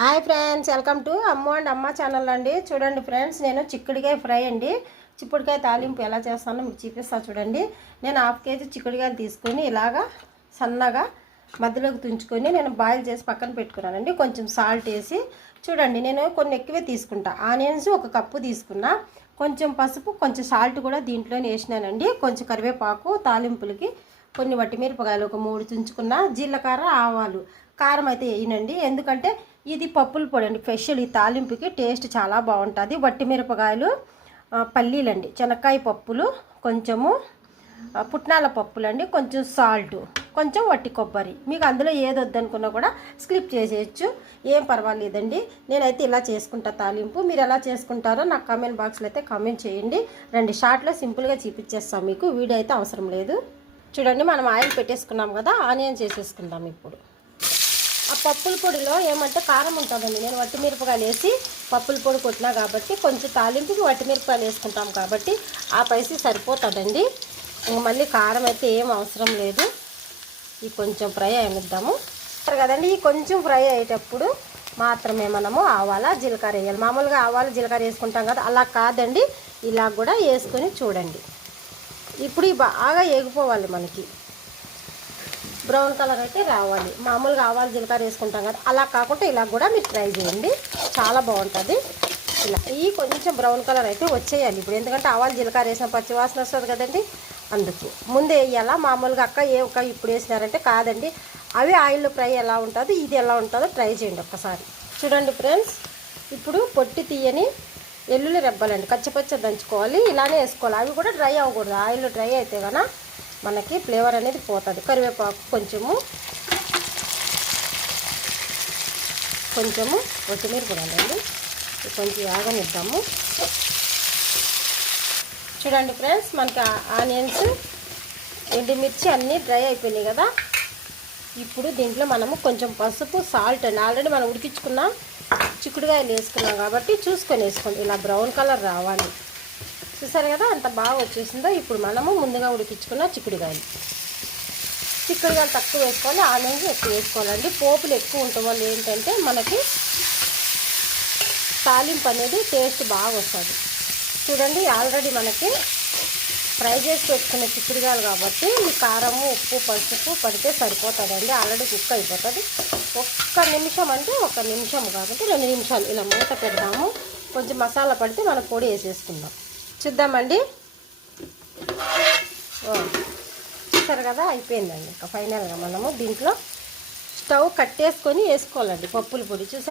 Hi friends welcome to Amma and Amma channel అండి. చూడండి friends నేను చిక్కుడుకాయ ఫ్రై అండి. చిక్కుడుకాయ తాలింపు ఎలా చేస్తానో మీకు చూపిస్తాను చూడండి. నేను హాఫ్ కేజీ చిక్కుడుకాయలు తీసుకొని ఇలాగా సన్నగా మధ్యలోకి తుంచుకొని నేను బాయిల్ చేసి పక్కన పెట్టుకున్నానండి. కొంచెం సాల్ట్ వేసి చూడండి నేను కొన్ని ఎక్కువే తీసుకుంటా. ఆనియన్స్ ఒక కప్పు తీసుకున్నా. కొంచెం పసుపు కొంచెం సాల్ట్ కూడా దీంట్లోనే వేసినానండి. కొంచెం కరివేపాకు తాలింపులకి కొన్ని వట్టిమిరపకాయలు ఒక మూడు తుంచుకున్న. జీలకర్ర ఆవాలు కారం అయితే వేయనండి. ఎందుకంటే ఇది పప్పుల పొడి అండి. స్పెషల్ ఈ తాలింపుకి టేస్ట్ చాలా బాగుంటుంది. వట్టిమిరపకాయలు మిరపకాయలు పల్లీలండి. చెనక్కాయ పప్పులు కొంచెము పుట్నాల పప్పులండి. కొంచెం సాల్ట్ కొంచెం వట్టి కొబ్బరి. మీకు అందులో ఏది వద్దనుకున్నా కూడా స్కిప్ చేసేయచ్చు. ఏం పర్వాలేదండి. నేనైతే ఇలా చేసుకుంటా తాలింపు. మీరు ఎలా చేసుకుంటారో నాకు కామెంట్ బాక్స్లో అయితే కామెంట్ చేయండి. రెండు షార్ట్లో సింపుల్గా చూపించేస్తాం మీకు. వీడియో అయితే అవసరం లేదు. చూడండి మనం ఆయిల్ పెట్టేసుకున్నాం కదా ఆనియన్స్ వేసేసుకుందాం ఇప్పుడు. ఆ పప్పుల పొడిలో ఏమంటే కారం ఉంటుందండి. నేను వట్టిమిరపకాయలు వేసి పప్పుల పొడి కొట్టినా కాబట్టి కొంచెం తాలింపుకి వట్టిమిరపకాయలు వేసుకుంటాం కాబట్టి ఆ పైసి సరిపోతుందండి. మళ్ళీ కారం అయితే ఏం అవసరం లేదు. ఈ కొంచెం ఫ్రై అయినిద్దాము. సరే కదండి ఈ కొంచెం ఫ్రై అయ్యేటప్పుడు మాత్రమే మనము ఆవాల జీలకర్ర వేయాలి. మామూలుగా ఆవాలు జీలకర్ర వేసుకుంటాం కదా అలా కాదండి. ఇలా కూడా వేసుకొని చూడండి. ఇప్పుడు బాగా ఎగిపోవాలి మనకి. బ్రౌన్ కలర్ అయితే రావాలి. మామూలుగా ఆవాలు జీలకర్ర వేసుకుంటాం కదా అలా కాకుండా ఇలా కూడా మీరు ట్రై చేయండి. చాలా బాగుంటుంది. ఇలా ఈ కొంచెం బ్రౌన్ కలర్ అయితే వచ్చేయాలి ఇప్పుడు. ఎందుకంటే ఆవాలు జీలకర్ర వేసిన పచ్చివాసన వస్తుంది కదండి. అందుకు ముందే వేయాలా? మామూలుగా అక్క ఏ ఒక్క ఇప్పుడు వేసినారంటే కాదండి. అవి ఆయిల్ ఫ్రై ఎలా ఉంటుందో ఇది ఎలా ఉంటుందో ట్రై చేయండి ఒక్కసారి. చూడండి ఫ్రెండ్స్ ఇప్పుడు పొట్టి తీయని ఎల్లుల్లి రెబ్బలండి. కచ్చపచ్చ దంచుకోవాలి ఇలానే వేసుకోవాలి. అవి కూడా డ్రై అవ్వకూడదు. ఆయిల్ డ్రై అయితే కనుక మనకి ఫ్లేవర్ అనేది పోతుంది. కరివేపాకు కొంచెము కొంచెము కొత్తిమీర కూడా అండి. కొంచెం ఆగనిద్దాము. చూడండి ఫ్రెండ్స్ మనకి ఆ- ఆనియన్స్ ఎండుమిర్చి అన్నీ డ్రై అయిపోయినాయి కదా. ఇప్పుడు దీంట్లో మనము కొంచెం పసుపు సాల్ట్ అండి. ఆల్రెడీ మనం ఉడికించుకున్న చిక్కుడుగాయలు వేసుకున్నాం కాబట్టి చూసుకొని వేసుకోండి. ఇలా బ్రౌన్ కలర్ రావాలి. చూసారు కదా అంత బాగా వచ్చేసిందో. ఇప్పుడు మనము ముందుగా ఉడికించుకున్న చిక్కుడుకాయలు. చిక్కుడుకాయలు తక్కువ వేసుకోవాలి ఆనియన్స్ ఎక్కువ వేసుకోవాలండి. పోపులు ఎక్కువ ఉండటం వల్ల ఏంటంటే మనకి తాలింపు అనేది టేస్ట్ బాగా వస్తుంది. చూడండి ఆల్రెడీ మనకి ఫ్రై చేసి పెట్టుకునే చిక్కుడుకాయలు కాబట్టి ఈ కారము ఉప్పు పసుపు పడితే సరిపోతుందండి. ఆల్రెడీ కుక్ అయిపోతుంది. ఒక్క నిమిషం అంటే ఒక నిమిషం కాబట్టి రెండు నిమిషాలు ఇలా మూత పెడదాము కొంచెం మసాలా పడితే మనం పొడి వేసేసుకుందాం. చూద్దామండి. చూస్తారు కదా అయిపోయిందండి. ఇంకా ఫైనల్గా మనము దీంట్లో స్టవ్ కట్టేసుకొని వేసుకోవాలండి పప్పుల పొడి. చూసా